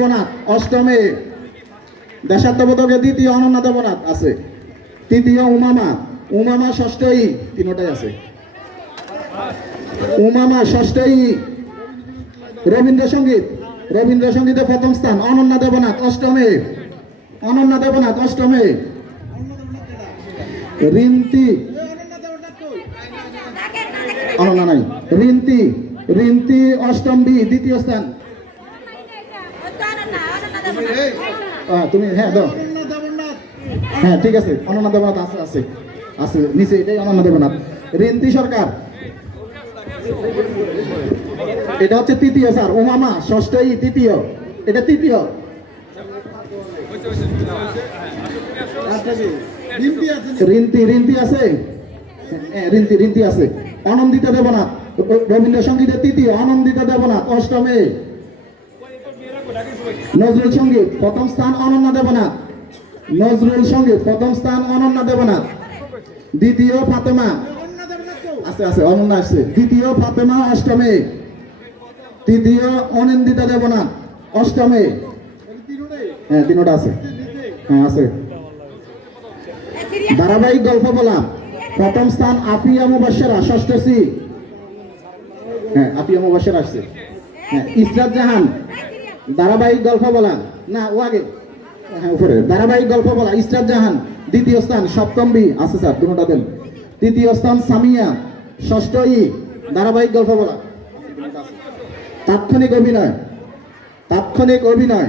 দেবনাথ অষ্টমে দেশাত্মবোধকে দ্বিতীয় অনন্যা দেবনাথ আছে, তৃতীয় উমামা, উমামা ষষ্ঠই, তিনটাই আছে। উমামা ষষ্ঠই। রবীন্দ্রসঙ্গীত, রবীন্দ্রসঙ্গীতে প্রথম স্থান অনন্যা দেবনাথ অষ্টমে, অনন্যা দেবনাথ অষ্টমে। রিন্তি, অনন্যা নাই, রিন্তি, রিন্তি অষ্টম বি, দ্বিতীয় স্থান। তুমি হ্যাঁ দাও, হ্যাঁ ঠিক আছে, অনন্যা দেবনাথ আছে আছে আছে নিচে, এটাই অনন্যা দেবনাথ। রিন্তি সরকার, এটা হচ্ছে তৃতীয় স্যার। উমামা ষষ্ঠই, তৃতীয়, এটা তৃতীয়। রিন্তি, রিন্তি আছে, রিন্তি, রিন্তি আছে। অনন্দিতা দেবনাথ রবীন্দ্রসঙ্গীতের তৃতীয়, অনন্দিতা দেবনাথ অষ্টমে। নজরুল সঙ্গীত প্রথম স্থান অনন্যা দেবনাথ, নজরুল সঙ্গীত প্রথম স্থান অনন্যা দেবনাথ। দ্বিতীয় ফাতেমা আছে আছে, অনন্যা আসছে। দ্বিতীয় ফাতেমা অষ্টমে, তৃতীয় অনিন্দিতা দেবনাথ অষ্টমে। হ্যাঁ তিনটা আছে, হ্যাঁ আছে। ধারাবাহিক গল্প বলা প্রথম স্থান আফিয়া মুবাশশারা ষষ্ঠ সি, হ্যাঁ আফিয়া মুবাশশারা আসছে। হ্যাঁ ইসরাত জাহান ধারাবাহিক গল্প বলা, না ও আগে, হ্যাঁ উপরে ধারাবাহিক গল্প বলা ইসরাত জাহান দ্বিতীয় স্থান সপ্তম বি আছে স্যার, দুটোটা দেন। তৃতীয় স্থান সামিয়া ষষ্ঠ ই, ধারাবাহিক গল্প বলা। তাৎক্ষণিক অভিনয়, তাৎক্ষণিক অভিনয়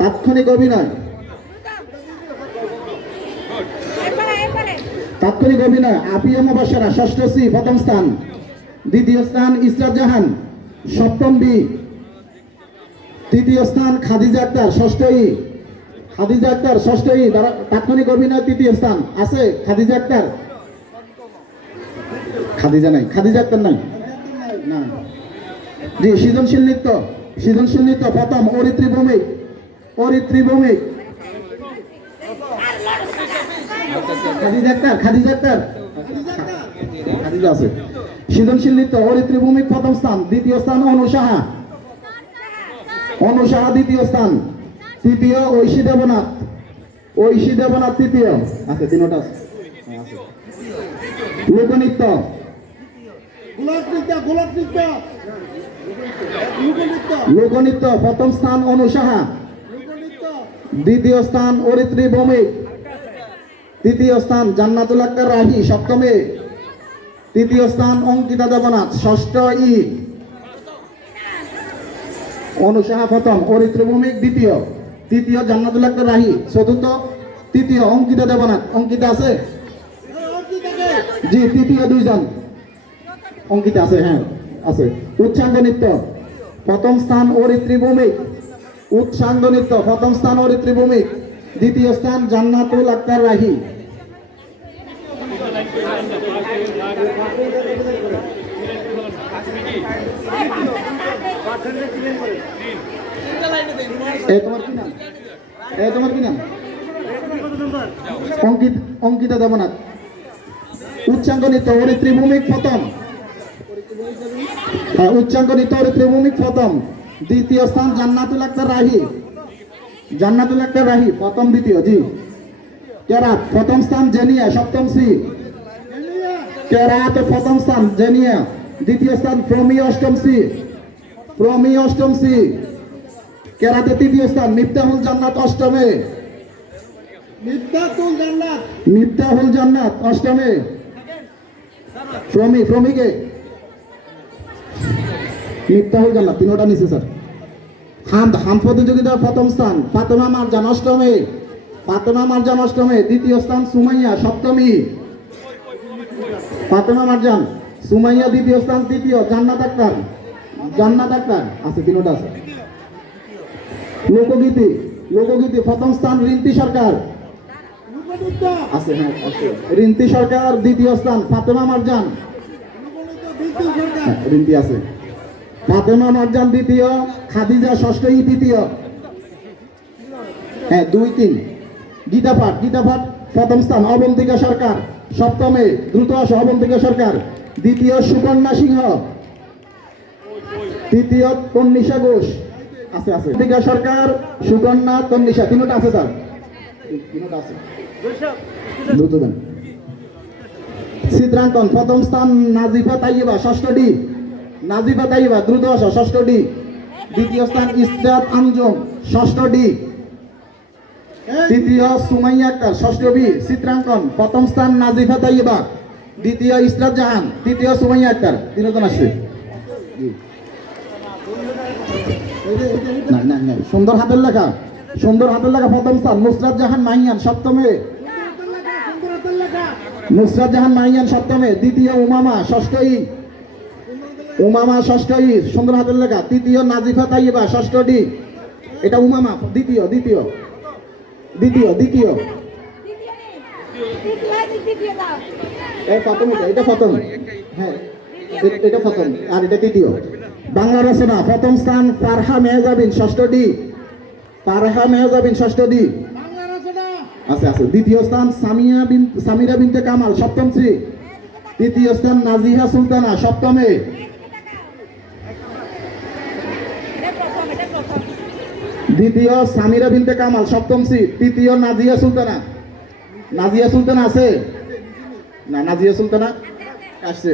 তাৎক্ষণিক অভিনয়, তাৎক্ষণিক অভিনয় আফিয়া মুবাশশারা ষষ্ঠ সি প্রথম স্থান, দ্বিতীয় স্থান ইসরাত জাহান সপ্তম বি, তৃতীয় স্থান খাদিজা আক্তার ষষ্ঠ ই, খাদিজা আক্তার ষষ্ঠ ই, তাৎক্ষণিক অভিনয় তৃতীয় স্থান আছে। খাদিজা আক্তার, খাদিজা নাই, খাদিজা আক্তার নাই না। জি সৃজনশীল নৃত্য, সৃজনশীল নৃত্য প্রথম অরিত্রী ভৌমিক, অরিত্রী ভৌমিক। খাদিজা আক্তার, খাদিজা আক্তার, খাদিজা আছে। সৃজনশীল নৃত্য অরিত্রী ভৌমিক প্রথম স্থান, দ্বিতীয় স্থান অনু সাহা, অনু সাহা দ্বিতীয় স্থান। তৃতীয় ঐশী দেবনাথ, ঐশী দেবনাথ তৃতীয় আছে, তিনটা আছে। লোকনৃত্য, লোকনৃত্য প্রথম স্থান অনু সাহা, দ্বিতীয় স্থান অরিত্রী ভৌমিক, তৃতীয় স্থান জান্নাতুল আক্তার রাহি সপ্তমে, তৃতীয় স্থান অঙ্কিতা দেবনাথ ষষ্ঠ ই। অনু সাহা প্রথম, অরিত্রী ভৌমিক দ্বিতীয়, তৃতীয় জান্নাতুল আক্তার রাহি চতুর্থ, তৃতীয় অঙ্কিতা দেবনাথ। অঙ্কিতা আছে, জি তৃতীয় দুইজন অঙ্কিতা আছে, হ্যাঁ আছে। উচ্চাঙ্গ নৃত্য প্রথম স্থান অরিত্রী ভৌমিক, উচ্চাঙ্গ নৃত্য প্রথম স্থান অরিত্রী ভৌমিক, দ্বিতীয় স্থান জান্নাতুল আক্তার রাহি। তোমার কি নাম? অঙ্কিতা দেবনাথ। উচ্চাঙ্গ নৃত্য অরিত্রী ভৌমিক প্রথম, উচ্চাঙ্গ নৃত্য অরিত্রী ভৌমিক প্রথম, দ্বিতীয় স্থান জান্নাতুল আক্তার রাহি, জান্নাতুল আক্তার রাহি প্রথম দ্বিতীয়। জি কেরাত প্রথম স্থান জেনিয়া সপ্তম সি, কেরাত প্রথম স্থান জেনিয়া, দ্বিতীয় স্থান প্রমি অষ্টম সি, প্রমি অষ্টম সি। কেরাতে তৃতীয় স্থান মিফতাহুল জান্নাত অষ্টমে, মিফতাহুল জান্নাত অষ্টমে। প্রমি, প্রমিকে মিফতাহুল জান্নাত তিনটা নিচে স্যার। হামদ, হামদ প্রতিযোগিতার প্রথম স্থান ফাতেমা মারজান অষ্টমে, ফাতেমা মারজান অষ্টমে। দ্বিতীয় স্থান সুমাইয়া সপ্তমী, ফাতেমা মারজান সুমাইয়া দ্বিতীয় স্থান। তৃতীয় জান্নাত আক্তার, জান্নাত আক্তার আছে, তিনটা আছে। লোকগীতি, লোকগীতি প্রথম স্থান রিন্তি সরকার আছে, হ্যাঁ আছে। রিন্তি সরকার দ্বিতীয় স্থান, ফাতেমা মারজান, রিন্তি আছে। ফাতেমা মারজান দ্বিতীয়, খাদিজা ষষ্ঠ ই তৃতীয়, হ্যাঁ 2 3। গীতা পাঠ, গীতা পাঠ প্রথম স্থান অবন্তিকা সরকার সপ্তমে, দ্রুত আসো অবন্তিকা সরকার। দ্বিতীয় সুকন্যা সিংহ, তৃতীয় তন্নিশা ঘোষ। আছে আছে দীপিকা সরকার, সুকন্যা, তন্নিশা, তিনটা আছে স্যার, তিনটা আছে। দ্রুত দেন। চিত্রাঙ্কন প্রথম স্থান নাজিফা তাইয়্যিবা, ষষ্ঠ ডি। নাজিফা তাইয়্যিবা দ্রুত আসো, ষষ্ঠ ডি। দ্বিতীয় স্থান ইসরাত আঞ্জুম, ষষ্ঠ ডি। তৃতীয় সুমাইয়া আক্তার, ষষ্ঠ বি। চিত্রাঙ্কন প্রথম স্থান নাজিফা তাইয়্যিবা, দ্বিতীয় ইসরাত জাহান, তৃতীয় সুমাইয়া আক্তার, তিনজন আসছে। না না না, সুন্দর হাতের লেখা, সুন্দর হাতের লেখা। প্রথম স্থান নুসরাত জাহান মাহিয়ান, সপ্তমে। নুসরাত জাহান মাহিয়ান সপ্তমে। দ্বিতীয় উমামা, ষষ্ঠ ই। উমামা ষষ্ঠ ই, সুন্দর হাতের লেখা। তৃতীয় নাজিফা তাইয়্যিবা, ষষ্ঠ ডি। এটা উমামা, দ্বিতীয় দ্বিতীয় দ্বিতীয় দ্বিতীয়। প্রথম এটা প্রথম, হ্যাঁ এটা প্রথম, আর এটা তৃতীয়। বাংলা রচনা প্রথম স্থান ফারহা মেহজাবিন, ষষ্ঠ ডি। ফারহা মেহজাবিন, ষষ্ঠ ডি। আছে আছে। দ্বিতীয় স্থান সামিরা বিনতে কামাল, সপ্তম শ্রী। তৃতীয় স্থান নাজিহা সুলতানা, সপ্তমে। দ্বিতীয় সামিরা বিনতে কামাল, সপ্তম শ্রী। তৃতীয় নাজিয়া সুলতানা। নাজিয়া সুলতানা আছে না? নাজিয়া সুলতানা আসছে।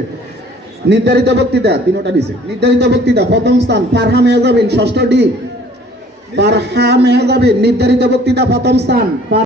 নির্ধারিত বক্তৃতা, তিনটা দিছে। নির্ধারিত বক্তৃতা প্রথম স্থান ফারহা মেহজাবিন, ষষ্ঠ ডি। ফারহা মেহজাবিন নির্ধারিত বক্তৃতা প্রথম স্থান।